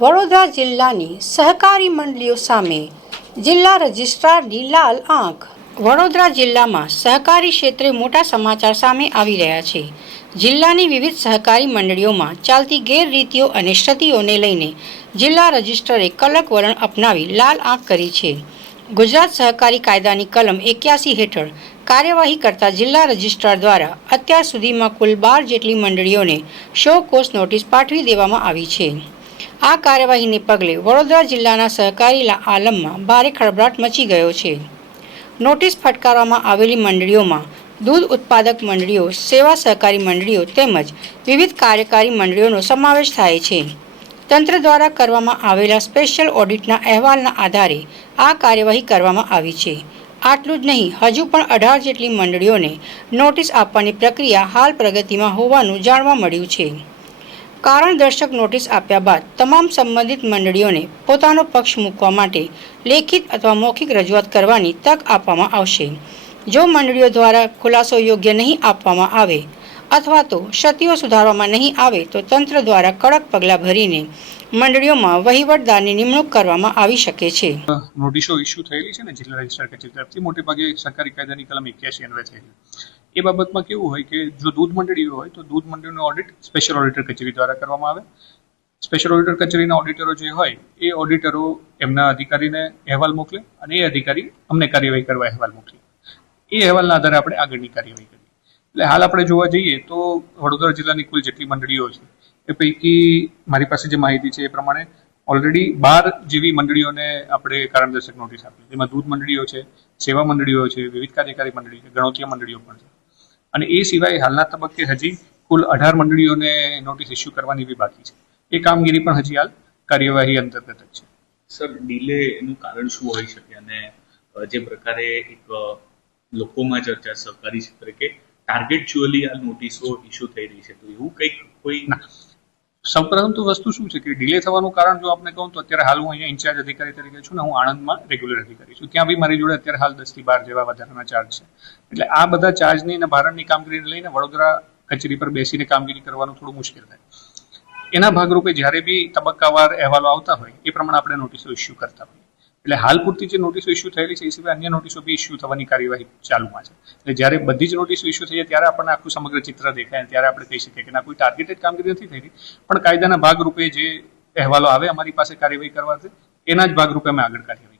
વડોદરા જિલ્લાની સહકારી મંડળીઓ સામે જિલ્લા રજિસ્ટ્રારની લાલ આંખ। વડોદરા જિલ્લામાં સહકારી ક્ષેત્રે મોટા સમાચાર સામે આવી રહ્યા છે। જિલ્લાની વિવિધ સહકારી મંડળીઓમાં ચાલતી ગેરરીતિઓ અને ક્ષતિઓને લઈને જિલ્લા રજિસ્ટ્રારે કડક વલણ અપનાવી લાલ આંખ કરી છે। ગુજરાત સહકારી કાયદાની કલમ 81 હેઠળ કાર્યવાહી કરતા જિલ્લા રજિસ્ટ્રાર દ્વારા અત્યાર સુધીમાં કુલ 12 જેટલી મંડળીઓને શો કોઝ નોટિસ પાઠવી દેવામાં આવી છે। આ કાર્યવાહીને પગલે વડોદરા જિલ્લાના સહકારી આલમમાં ભારે ખળભળાટ મચી ગયો છે। નોટિસ ફટકારવામાં આવેલી મંડળીઓમાં દૂધ ઉત્પાદક મંડળીઓ, સેવા સહકારી મંડળીઓ તેમજ વિવિધ કાર્યકારી મંડળીઓનો સમાવેશ થાય છે। તંત્ર દ્વારા કરવામાં આવેલા સ્પેશિયલ ઓડિટના અહેવાલના આધારે આ કાર્યવાહી કરવામાં આવી છે। આટલું જ નહીં, હજુ પણ 18 જેટલી મંડળીઓને નોટિસ આપવાની પ્રક્રિયા હાલ પ્રગતિમાં હોવાનું જાણવા મળ્યું છે। કારણદર્શક નોટિસ આપ્યા બાદ તમામ સંબંધિત મંડળીઓને પોતાનો પક્ષ મૂકવા માટે લેખિત અથવા મૌખિક રજૂઆત કરવાની તક આપવામાં આવશે। જો મંડળીઓ દ્વારા ખુલાસો યોગ્ય નહીં આપવામાં આવે અથવા તો ક્ષતિઓ સુધારવામાં નહીં આવે તો તંત્ર દ્વારા કડક પગલાં ભરીને મંડળીઓમાં વહીવટદારની નિમણૂક કરવામાં આવી શકે છે। નોટિસો ઇસ્યુ થયેલી છે ને જિલ્લા રજિસ્ટ્રાર કચેરી તરફથી મોટે ભાગે સહકારી કાયદાની કલમ 81 અન્વયે થયેલી। એ બાબતમાં કેવું હોય કે જો દૂધ મંડળીઓ હોય તો દૂધ મંડળીનો ઓડિટ સ્પેશિયલ ઓડિટર કચેરી દ્વારા કરવામાં આવે। સ્પેશિયલ ઓડિટર કચેરીના ઓડિટરો જે હોય એ ઓડિટરો એમના અધિકારીને અહેવાલ મોકલે અને એ અધિકારી અમને કાર્યવાહી કરવા અહેવાલ મોકલે। એ અહેવાલના આધારે આપણે આગળની કાર્યવાહી કરીએ। એટલે હાલ આપણે જોવા જઈએ તો વડોદરા જિલ્લાની કુલ જેટલી મંડળીઓ છે એ પૈકી મારી પાસે જે માહિતી છે એ પ્રમાણે ઓલરેડી 12 જેવી મંડળીઓને આપણે કારણદર્શક નોટિસ આપી, જેમાં દૂધ મંડળીઓ છે, સેવા મંડળીઓ છે, વિવિધ કાર્યકારી મંડળીઓ છે, ગણોતિયા મંડળીઓ પણ છે। અને એ સિવાય હાલના તબક્કે હજી કુલ 18 મંડળીઓને નોટિસ ઇસ્યુ કરવાની બી બાકી છે। એ કામગીરી પણ હજી હાલ કાર્યવાહી અંતર્ગત જ છે। સર, ડિલે એનું કારણ શું હોઈ શકે અને જે પ્રકારે એક લોકોમાં ચર્ચા સહકારી ક્ષેત્રે કે ટાર્ગેચ્યુઅલી આ નોટિસો ઇસ્યુ થઈ રહી છે, તો એવું કંઈક કોઈ સૌપ્રથમ તો વસ્તુ શું છે કે ડિલે થવાનું કારણ જો આપને કહું તો અત્યારે હાલ હું અહીંયા ઇન્ચાર્જ અધિકારી તરીકે છું ને હું આણંદમાં રેગ્યુલર અધિકારી છું। ત્યાં બી મારી જોડે અત્યારે હાલ 10 થી 12 જેવા વધારાના ચાર્જ છે। એટલે આ બધા ચાર્જની અને ભારણની કામગીરીને લઈને વડોદરા કચેરી પર બેસીને કામગીરી કરવાનું થોડું મુશ્કેલ થાય। એના ભાગરૂપે જ્યારે બી તબક્કાવાર અહેવાલો આવતા હોય એ પ્રમાણે આપણે નોટિસો ઇસ્યુ કરતા હોઈએ। એટલે હાલ પૂરતી જે નોટિસો ઇસ્યુ થયેલી છે એ સિવાય અન્ય નોટિસો બી ઇસ્યુ થવાની કાર્યવાહી ચાલુમાં છે। એટલે જ્યારે બધી જ નોટિસો ઇસ્યુ થઈ જાય ત્યારે આપણને આખું સમગ્ર ચિત્ર દેખાય ત્યારે આપણે કહી શકીએ કે ના કોઈ ટાર્ગેટેડ કામગીરી નથી થઈ રહી, પણ કાયદાના ભાગરૂપે જે અહેવાલો આવે અમારી પાસે કાર્યવાહી કરવા એના જ ભાગરૂપે અમે આગળ કાર્યવાહી